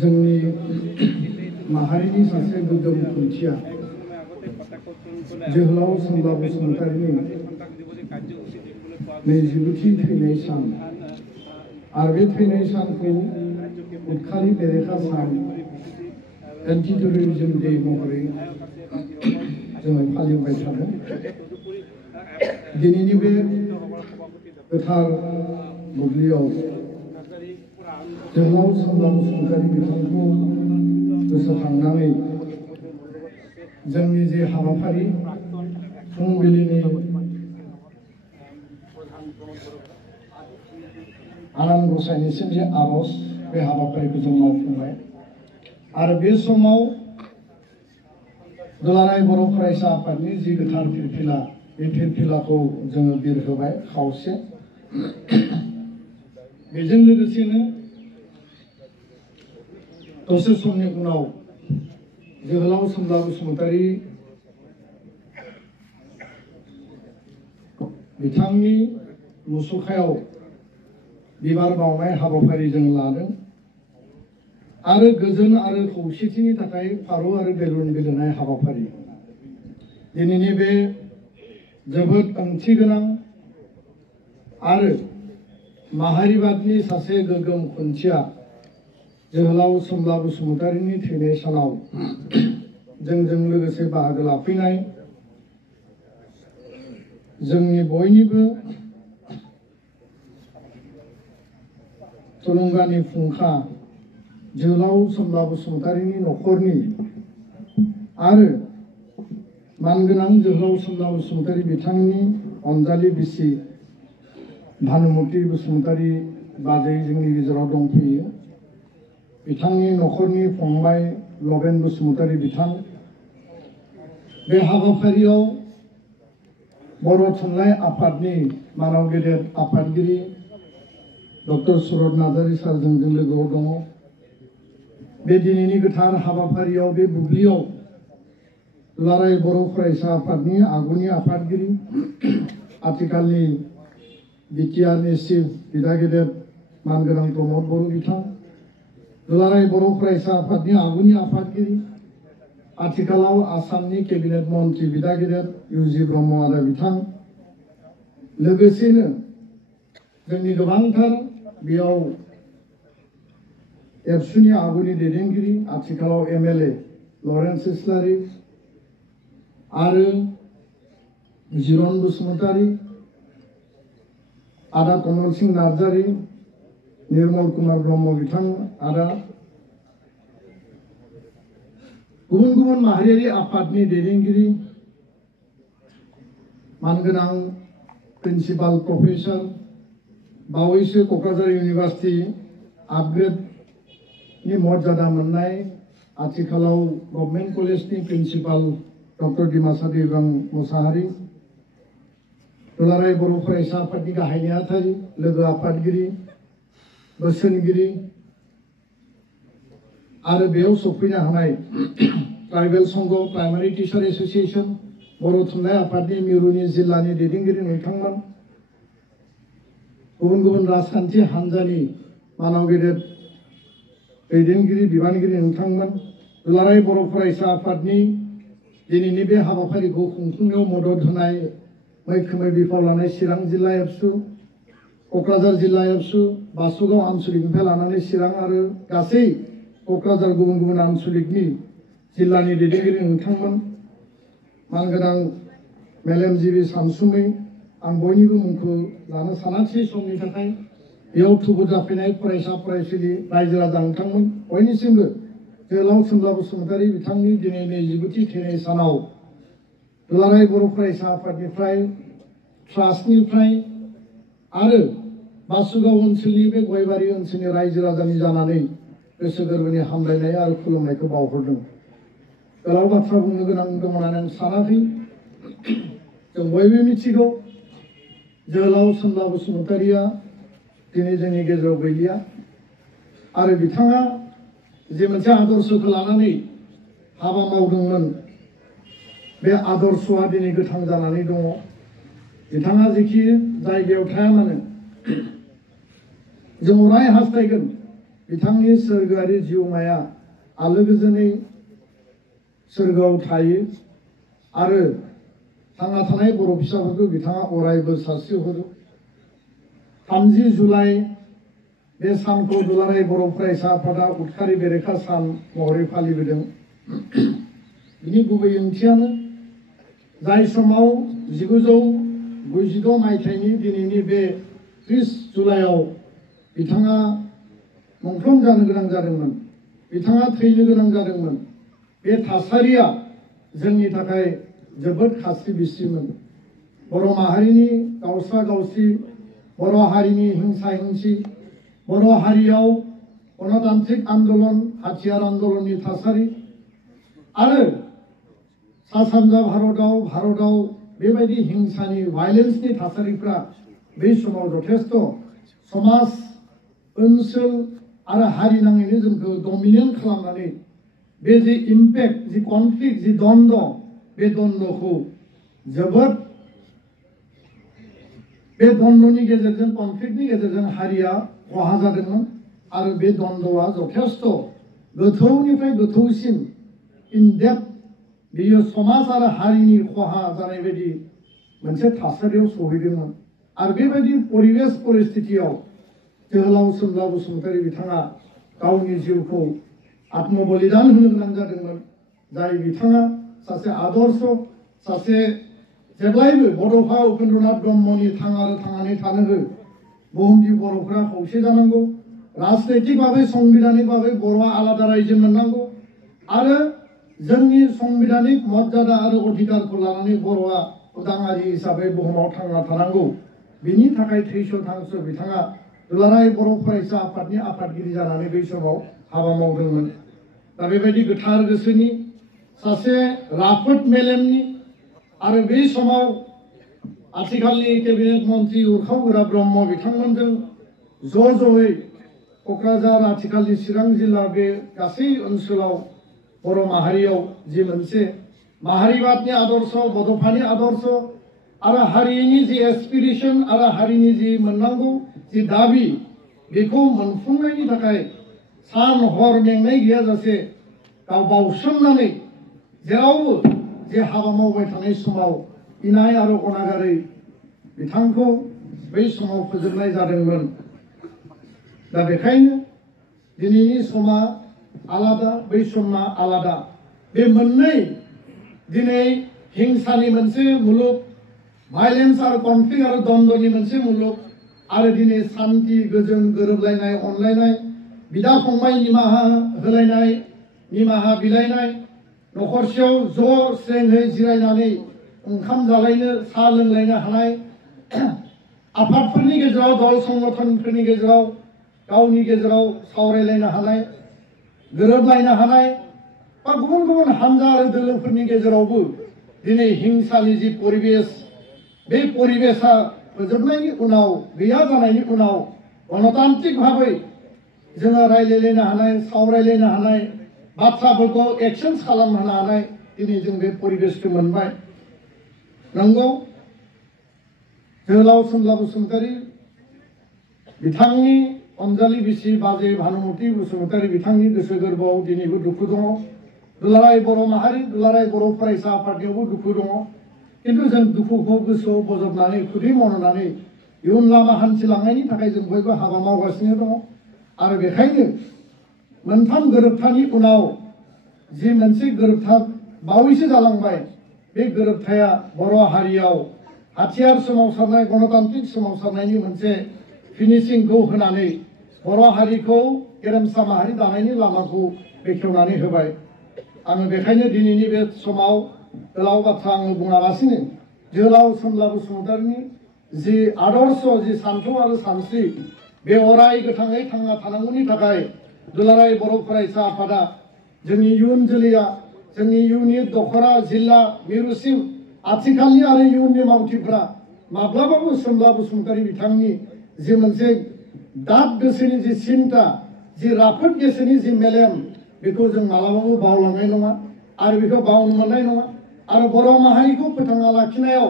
जोंनि माहारिनि सासे गोग्गोम खुन्थिया जोहोलाव सोमब्ला बसुमतारीनि 29थि थैनाय सान आरो बे थैनाय सानखौ उदखारि बेरेखा सान एन्टि टेररिज्म डे महरै जोङो फालिबाय थादों। दिनैनि बे गोथार बुब्लियाव जोहोलाव सोमब्ला बसुमतारी बिथांखौ गोसोखांनानै जोंनि जे हाबाफारि फुंबिलिनि आनान गसाइनिसिम जे आरज बे हाबाफारिखौ जों मावफुंबाय आरो बे समाव दुलाराय बर' फरायसा आफादनि जि गोथार फिरफिला बे फिरफिलाखौ जोङो बिरहोबाय खावसे बेजों लोगोसेनो दसे समनि उनाव जोहोलाव सोमब्ला बसुमतारी बिथांनि मुसुखायाव बिबार बावनाय हाबाफारि जों लादों आरो गोजोन आरो खौसेथिनि थाखाय फारौ आरो बेलुन बिलिरनाय हाबाफारि दिनैनि बे जोबोद ओंथि गोनां आरो माहारिबादनि सासे गोग्गोम खुन्थिया जोहोलाव सोमब्ला बसुमतारीनि थैनाय सानाव जोंजों लोगोसे बाहागो लाफैनाय जोंनि बयनिबो थुलुंगानि फुंखा जोहोलाव सोमब्ला बसुमतारीनि न'खरनि आरो मानगोनां जोहोलाव सोमब्ला बसुमतारी बिथांनि अनजालि बिसि भानुमति बसुमतारी बाजै जोंनि गेजेराव दंफैयो। बिथांनि न'खरनि फंबाय लबेन बसुमतारी बिथां बे हाबाफारियाव बर' थुनलाइ आफादनि मानाव गेदेर आफादगिरि डक्टर सुरत नार्जारी सार जोंजों लोगोआव दङ। बे दिनैनि गोथार हाबाफारियाव बे बुब्लियाव दुलाराय बर' फरायसा आफादनि आगुनि आफादगिरि आथिखालनि बिटिआरनि चिफ बिदा गेदेर मानगोनां प्रमद बर' बिथां दुलाराय बर' फरायसा आफादनि आगुनि आफादगिरि आथिखालाव आसामनि केबिनेट मन्त्रि बिदा गेदेर इउजि ब्रह्म आरो बिथां लोगोसेनो जोंनि गोबांथार बेयाव एबसुनि आगुनि दैदेनगिरि आथिखालाव एमएलए लरेन्स इस्लारि आरो जिरन बसुमतारी आदा कमल सिंह नार्जारी निर्मल कुमार ब्रह्म बिथां आदा गुबुन गुबुन माहारियारि आफादनि दैदेनगिरि मानगोनां प्रिन्सिपाल प्रफेसर बावैसो क'क्राझार इउनिभार्सिटि आपग्रेडनि मर्यादा मोननाय आथिखालाव गभर्नमेन्ट कलेजनि प्रिन्सिपाल डक्टर डिमासा दैबां मुसाहारि दुलाराय बर' फरायसा आफादनि गाहाय नेहाथारि लोगो आफादगिरि बोसोनगिरि आरो बेयाव सफैनो हानाय ट्राइबेल संघ प्राइमारि टिचार एसोसिएशन बर' थुनलाइ आफादनि मिरुनि जिल्लानि दैदेनगिरि नोंथांमोन गुबुन गुबुन राजखान्थि हान्जानि मानाव गेदेर दैदेनगिरि बिबानगिरि नोंथांमोन दुलाराय बर' फरायसा आफादनि दिनैनि बे हाबाफारिखौ खुंफुंनायाव मदद होनाय मैखोमै बिफाव लानाय चिरां जिल्ला एबसु क'क्राझार जिल्ला एबसु बासुगाव आनसलिकनिफ्राय लानानै चिरां आरो गासै क'क्राझार गुबुन गुबुन आनसलिकनि जिल्लानि दैदेनगिरि नोंथांमोन मानगोनां मेलेमजिबि सानसुमै आं बयनिबो मुंखौ लानो सानाखिसै समनि थाखाय बेयाव थुबुर जाफैनाय फरायसा फरायसुलि रायजो राजा नोंथांमोन बयनिसिमबो जोहोलाव सोमब्ला बसुमतारी बिथांनि दिनै 29थि थैनाय सानाव दुलाराय बर' फरायसा आफादनिफ्राय ट्रास्टनिफ्राय आरो बासुगाव ओनसोलनि बे गयबारि ओनसोलनि रायजो राजानि जानानै गोसो गोरबोनि हामलायनाय आरो खुलुमनायखौ बावहरदों। गोलाव बाथ्रा बुंनो गोनां दं होननानै आं सानाखै। जों बयबो मिथिगौ जोहोलाव सोमब्ला बसुमतारीया दिनै जोंनि गेजेराव गैलिया आरो बिथाङा जे मोनसे आदर्शखौ लानानै हाबा मावदोंमोन बे आदर्शआ दिनै गोथां जानानै दङ। बिथाङा जेखि जायगायाव थाया मानो जों अराय हास्थायगोन बिथांनि सोरगोआरि जिउमाया आलो गोजोनै सोरगोआव थायो आरो थांना थानाय बर' फिसाफोरखौ बिथाङा अरायबो सारस्रिहरो। 30 जुलाइ बे सानखौ दुलाराय बर' फरायसा आफादा उदखारि बेरेखा सान महरै फालिबोदों। बिनि गुबै ओंथियानो जाय समाव 1996 मायथाइनि दिनैनि बे 30 जुलाइआव बिथाङा मुंख्लं जानो गोनां जादोंमोन, बिथाङा थैनो गोनां जादोंमोन। बे थासारिया जोंनि थाखाय जोबोद खास्रि बिस्रिमोन। बर' माहारिनि गावस्रा गावस्रि, बर' हारिनि हिंसा हिंसि, बर' हारियाव गणतान्त्रिक आन्दोलन, हाथियार आन्दोलननि थासारि आरो सा सानजा भारताव बेबायदि हिंसानि भायलेन्सनि थासारिफ्रा बै समाव जथेस्थ समाज ओनसोल आरो हारि नाङैनो जोंखौ डमिनेट खालामनानै बे जे इम्पेक्ट, जि कनफ्लिक्ट, जि द्वन्द्व, बे द्वन्द्वखौ जोबोद बे द्वन्द्वनि गेजेरजों, कनफ्लिक्टनि गेजेरजों हारिया खहा जादोंमोन आरो बे द्वन्द्वआ जथेस्थ गोथौनिफ्राय गोथौसिन इनडेप्थ बेयो समाज आरो हारिनि खहा जानाय बायदि मोनसे थासारियाव सहैदोंमोन। आरो बेबायदि परिबेश परिस्थितियाव जोहोलाव सोमब्ला बसुमतारी बिथाङा गावनि जिउखौ आत्मबलिदान होनो गोनां जादोंमोन। जाय बिथाङा सासे आदर्श, सासे जेब्लायबो बड'फा उपेन्द्रनाथ ब्रह्मनि थांनानै थानो हो, बुहुमनि बर'फोरा खौसे जानांगौ, राजनैतिक भाबै संबिधानिक भाबै बर'आ आलादा रायजो मोननांगौ आरो जोंनि संबिधानिक मर्यादा आरो अधिकारखौ लानानै बर'आ उदाङारि हिसाबै बुहुमाव थांना थानांगौ। बिनि थाखाय थैस' थांस' बिथाङा दुलाराय बर' फरायसा आफादनि आफादगिरि जानानै बै समाव हाबा मावदोंमोन। दा बेबायदि गोथार गोसोनि, सासे राफोद मेलेमनि आरो बै समाव आथिखालनि केबिनेट मन्त्रि उरखाव ब्रह्म बिथांमोनजों ज'यै क'क्राझार, आथिखालनि चिरां जिल्ला बे गासै ओनसोलाव बर' माहारियाव जि मोनसे माहारिबादनि आदर्श, बड'फानि आदर्श आरो हारिनि जि एसपिरेसन आरो हारिनि जि मोननांगौ जि दाबि, बेखौ मोनफुंनायनि थाखाय सान हर मेंनाय गैयाजासे गाव बावसोमनानै जेरावबो जे हाबा मावबाय थानाय समाव इनाय आरो अनागारै बिथांखौ बै समाव फोजोबनाय जादोंमोन। दा बेखायनो दिनैनि समा आलादा, बै समा आलादा। बे मोननै दिनै हिंसानि मोनसे मुलुग, भायलेन्स आरो कनफ्लिक्ट आरो द्वन्द्वनि मोनसे मुलुग आरो दिनै शान्ति, गोजोन, गोरोबलायनाय, अनलायनाय, बिदा फंबाय निमाहा होलायनाय, निमाहा बिलायनाय, न'खरसेयाव ज' स्रेङै जिरायनानै ओंखाम जालायनो, साहा लोंलायनो हानाय, आफादफोरनि गेजेराव, दल संगठनफोरनि गेजेराव गावनि गेजेराव सावरायलायनो हानाय, गोरोबलायनो हानाय, बा गुबुन गुबुन हानजा आरो दोलोफोरनि गेजेरावबो दिनै हिंसानि जि परिबेश, बे परिबेशा फोजोबनायनि उनाव, गैया जानायनि उनाव गणतान्त्रिक भाबै जोङो रायलायलायनो हानाय, सावरायलायनो हानाय, बाथ्राफोरखौ एक्सचेन्ज खालामनो हानाय दिनै जों बे परिबेशखौ मोनबाय। नंगौ, जोहोलाव सोमब्ला बसुमतारी बिथांनि अनजालि बिसि बाजै भानुमति बसुमतारी बिथांनि गोसो गोरबोआव दिनैबो दुखु दङ। दुलाराय बर' माहारि, दुलाराय बर' फरायसा आफादनियावबो दुखु दङ। किन्तु जों दुखुखौ गोसोआव बजबनानै, खुदै मावनानै इयुन लामा हान्थिलांनायनि थाखाय जों बयबो हाबा मावगासिनो दङ। आरो बेखायनो मोनथाम गोरोबथानि उनाव जि मोनसे गोरोबथा बावैसो जालांबाय, बे गोरोबथाया बर' हारियाव हाथियार सोमावसारनाय, गणतान्त्रिक सोमावसारनायनि मोनसे फिनिशिंखौ होनानै बर' हारिखौ गेरेमसा माहारि दानायनि लामाखौ बेखेवनानै होबाय। आङो बेखायनो दिनैनि बे समाव गोलाव बाथ्रा आङो बुङालासिनो जोहोलाव सोमब्ला बसुमतारीनि जि आदर्श, जि सान्थौ आरो सानस्रि, बे अराय गोथाङै थांना थानांगौनि थाखाय दुलाराय बर' फरायसा आफादा जोंनि इयुन जोलैया, जोंनि इयुननि दख'रा जिल्ला मिरुसिम आथिखालनि आरो इयुननि मावथिफोरा माब्लाबाबो सोमब्ला बसुमतारी बिथांनि जि मोनसे दाद गोसोनि जि सिन्ता, जि राफोद गोसोनि जि मेलेम, बेखौ जों मालाबाबो बावलांनाय नङा आरो बेखौ बावनो मोननाय नङा। आरो बर' माहारिखौ फोथांना लाखिनायाव,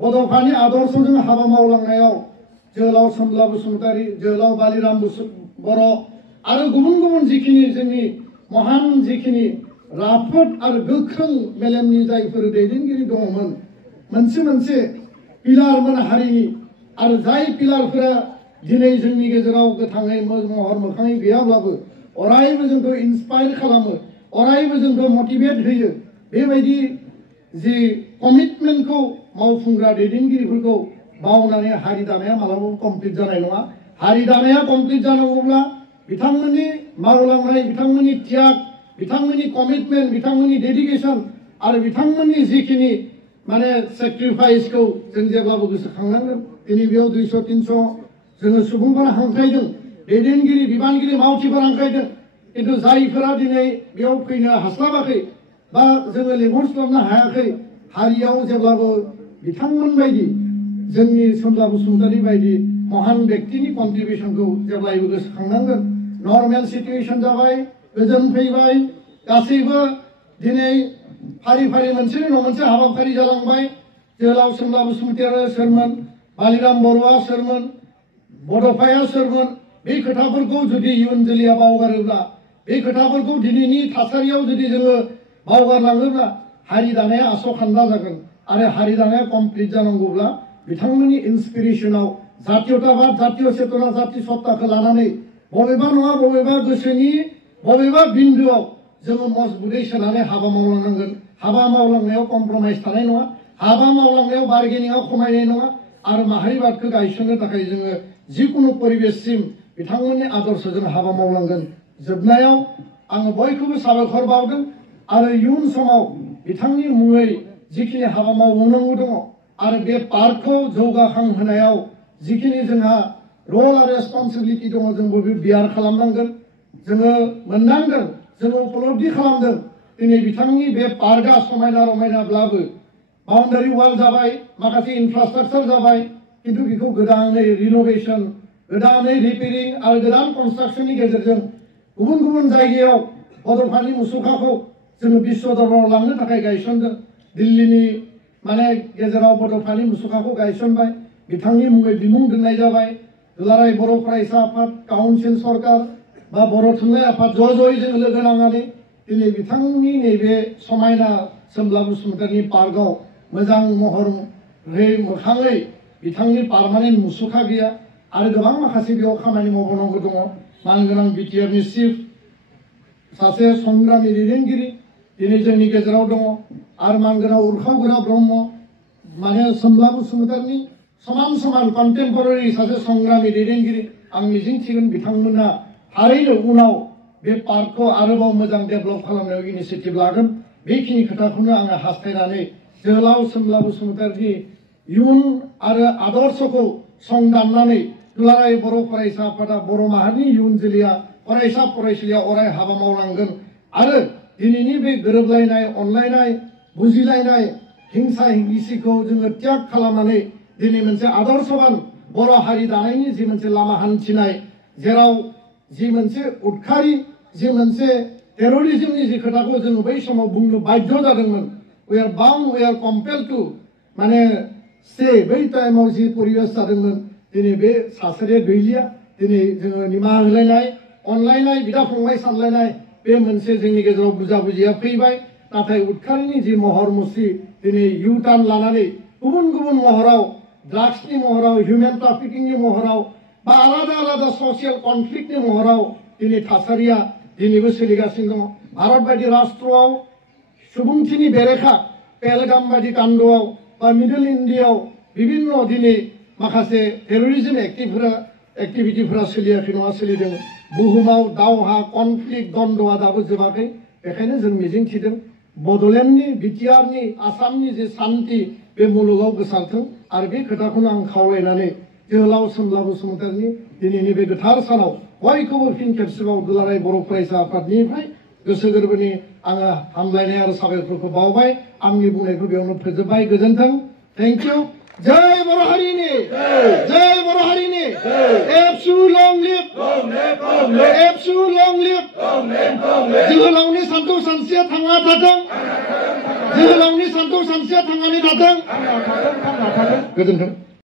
बड'फानि आदर्शजों हाबा मावलांनायाव जोहोलाव सोमब्ला बसुमतारी, जोहोलाव बालिराम बर' आरो गुबुन गुबुन जिखिनि जोंनि महान जिखिनि राफोद आरो गोख्रों मेलेमनि जायफोर दैदेनगिरि दङमोन मोनसे मोनसे पिलारमोन हारिनि आरो जाय पिलारफोरा दिनै जोंनि गेजेराव गोथाङै महर मोखाङै गैयाब्लाबो अरायबो जोंखौ इन्सपायर खालामो अरायबो जोंखौ मटिभेट होयो बेबायदि जि कमिटमेन्टखौ मावफुंग्रा दैदेनगिरिफोरखौ बावनानै हारि दानाया मालाबाबो कमप्लिट जानाय नङा हारि दानाया कमप्लिट जानांगौब्ला बिथांमोननि मावलांनाय बिथांमोननि त्याग बिथांमोननि कमिटमेन्ट बिथांमोननि डेडिकेशन आरो बिथांमोननि जिखिनि माने सेक्रिफाइसखौ जों जेब्लाबो गोसोखांनांगोन दिनै बेयाव 200-300 जोङो सुबुंफोरा हांख्रायदों दैदेनगिरि बिबानगिरि मावथिफोरा हांख्रायदों किन्तु जायफोरा दिनै बेयाव फैनो हास्लाबाखै बा जोङो लिंहरस्लाबनो हायाखै हारियाव जेब्लाबो बिथांमोन बायदि जोंनि सोमला बसुमतारी बायदि महान व्यक्तिनि कन्ट्रिबिउसनखौ जेब्लायबो गोसोखांनांगोन नर्मेल सिचुएशन जाबाय गोजोन फैबाय गासैबो दिनै फारि फारि मोनसेनि उनाव मोनसे हाबाफारि जालांबाय जोहोलाव सोमला बसुमतारीया सोरमोन बालिराम बर'आ सोरमोन बड'फाया सोरमोन बे खोथाफोरखौ जुदि इयुन जोलैया बावगारोब्ला बे खोथाफोरखौ दिनैनि थासारियाव जुदि जोङो बावगारलाङोब्ला हारि दानाया आस'खान्दा जागोन आरो हारि दानाया कमप्लिट जानांगौब्ला बिथांमोननि इन्सपिरेसनाव जातीयताबाद जातीय चेतना जाति सत्ताखौ लानानै बबेबा नङा बबेबा गोसोनि बबेबा बिन्दुआव जोङो मजबुतै सोनानै हाबा मावलांनांगोन हाबा मावलांनायाव कमप्रमाइज थानाय नङा हाबा मावलांनायाव बार्गेनिंआव खमायनाय नङा आरो माहारिबादखौ गायसननो थाखाय जोङो जिकुनु परिबेससिम बिथांमोननि आदर्शजों हाबा मावलांगोन जोबनायाव आङो बयखौबो साबायखर बावदों आरो इयुन समाव बिथांनि मुङै जिखिनि हाबा मावबावनांगौ दङ आरो बे पार्कखौ जौगाखांहोनायाव जिखिनि जोंहा रल आरो रेसपन्सिबिलिटि दङ जोंबो बे बियार खालामनांगोन जोङो मोननांगोन जोङो उपलब्धि खालामदों दिनै बिथांनि बे पार्कआ समायना रमायनाब्लाबो बाउन्डारि वाल जाबाय माखासे इनफ्रास्ट्राक्चार जाबाय किन्तु बेखौ गोदानै रिनोभेसन गोदानै रिपेयारिं आरो गोदान कनस्ट्राक्शननि गेजेरजों गुबुन गुबुन जायगायाव बड'फानि मुसुखाखौ जोङो बिश्व दरबाराव लांनो थाखाय गायसनदों दिल्लीनि माने गेजेराव बड'फानि मुसुखाखौ गायसनबाय बिथांनि मुङै बिमुं दोननाय जाबाय दुलाराय बर' फरायसा आफाद काउन्सिल सरकार बा बर' थुनलाइ आफाद ज'ज'यै जों लोगो नांनानै दिनै बिथांनि नैबे समायना सोमला बसुमतारीनि पार्कआव मोजां महरै मोखाङै बिथांनि पार्मानेन्ट मुसुखा गैया आरो गोबां माखासे बेयाव खामानि मावबावनांगौ दङ मानगोनां बिटिआरनि चिफ सासे संग्रामि दैदेनगिरि दिनै जोंनि गेजेराव दङ आरो मानगोनां उरखावगोरा ब्रह्म माने सोमला बसुमतारीनि समान समान कन्टेम्परारि सासे संग्रामि दैदेनगिरि आं मिजिंथिगोन बिथांमोना थारैनो उनाव बे पार्कखौ आरोबाव मोजां डेभेलप खालामनायाव इनिशिएटिभ लागोन बेखिनि खोथाखौनो आङो हास्थायनानै जोहोलाव सोमला बसुमतारीनि इयुन आरो आदर्शखौ संदाननानै दुलाराय बर' फरायसा आफादा बर' माहारिनि इयुन जोलैया फरायसा फरायसुलिया अराय हाबा मावलांगोन आरो दिनैनि बे गोरोबलायनाय अनलायनाय बुजिलायनाय हिंसा हिंसिखौ जोङो त्याग खालामनानै दिनै मोनसे आदर्शवान बर' हारि दानायनि जि मोनसे लामा हान्थिनाय जेराव जि मोनसे उदखारि जि मोनसे टेररिज्मनि जि खोथाखौ जोङो बै समाव बुंनो बाध्य जादोंमोन we are bound we are compelled to माने से बै टाइमाव जि परिबेस जादोंमोन दिनै बे थासारिया गैलिया दिनै जोङो निमाहा होलायनाय अनलायनाय बिदा फंबाय सानलायनाय बे मोनसे जोंनि गेजेराव बुजाबुजिया फैबाय नाथाय उदखारिनि जि महर मुस्रि दिनै इउ टार्न लानानै गुबुन गुबुन महराव ड्राग्सनि महराव हिउमेन ट्राफिकिंनि महराव बा आलादा आलादा ससियेल कनफ्लिक्टनि महराव दिनै थासारिया दिनैबो सोलिगासिनो दङ भारत बायदि राष्ट्रआव सुबुंथिनि बेरेखा पेहेलगाम बायदि कान्दआव बा मिडल इन्डियायाव बिभिन्न दिनै माखासे टेररिज्म एक्टिभिटिफोरा सोलियाखै नङा सोलिदों बुहुमाव दावहा कनफ्लिक्ट द्वन्द्वआ दाबो जोबाखै बेखायनो जों मिजिंथिदों बड'लेण्डनि बिटिआरनि आसामनि जे सान्थि बे मुलुगाव गोसारथों आरो बे खोथाखौनो आं खावलायनानै जोहोलाव सोमला बसुमतारीनि दिनैनि बे गोथार सानाव बयखौबो फिन खेबसेबाव दुलाराय बर' फरायसा आफादनिफ्राय गोसो गोरबोनि आङो हामलायनाय आरो साबायखरखौ बावबाय आंनि बुंनायखौ बेयावनो फोजोबबाय गोजोन्थों थेंक इउ जय बर' हारिनि जय बर' हारिनि एबसु लं लिभ एबसु लं लिभ जोहोलावनि सानथौ सानस्रिया थांना थाथों जोहोलावनि सानथौ सानस्रिया थांनानै थाथों गोजोन्थों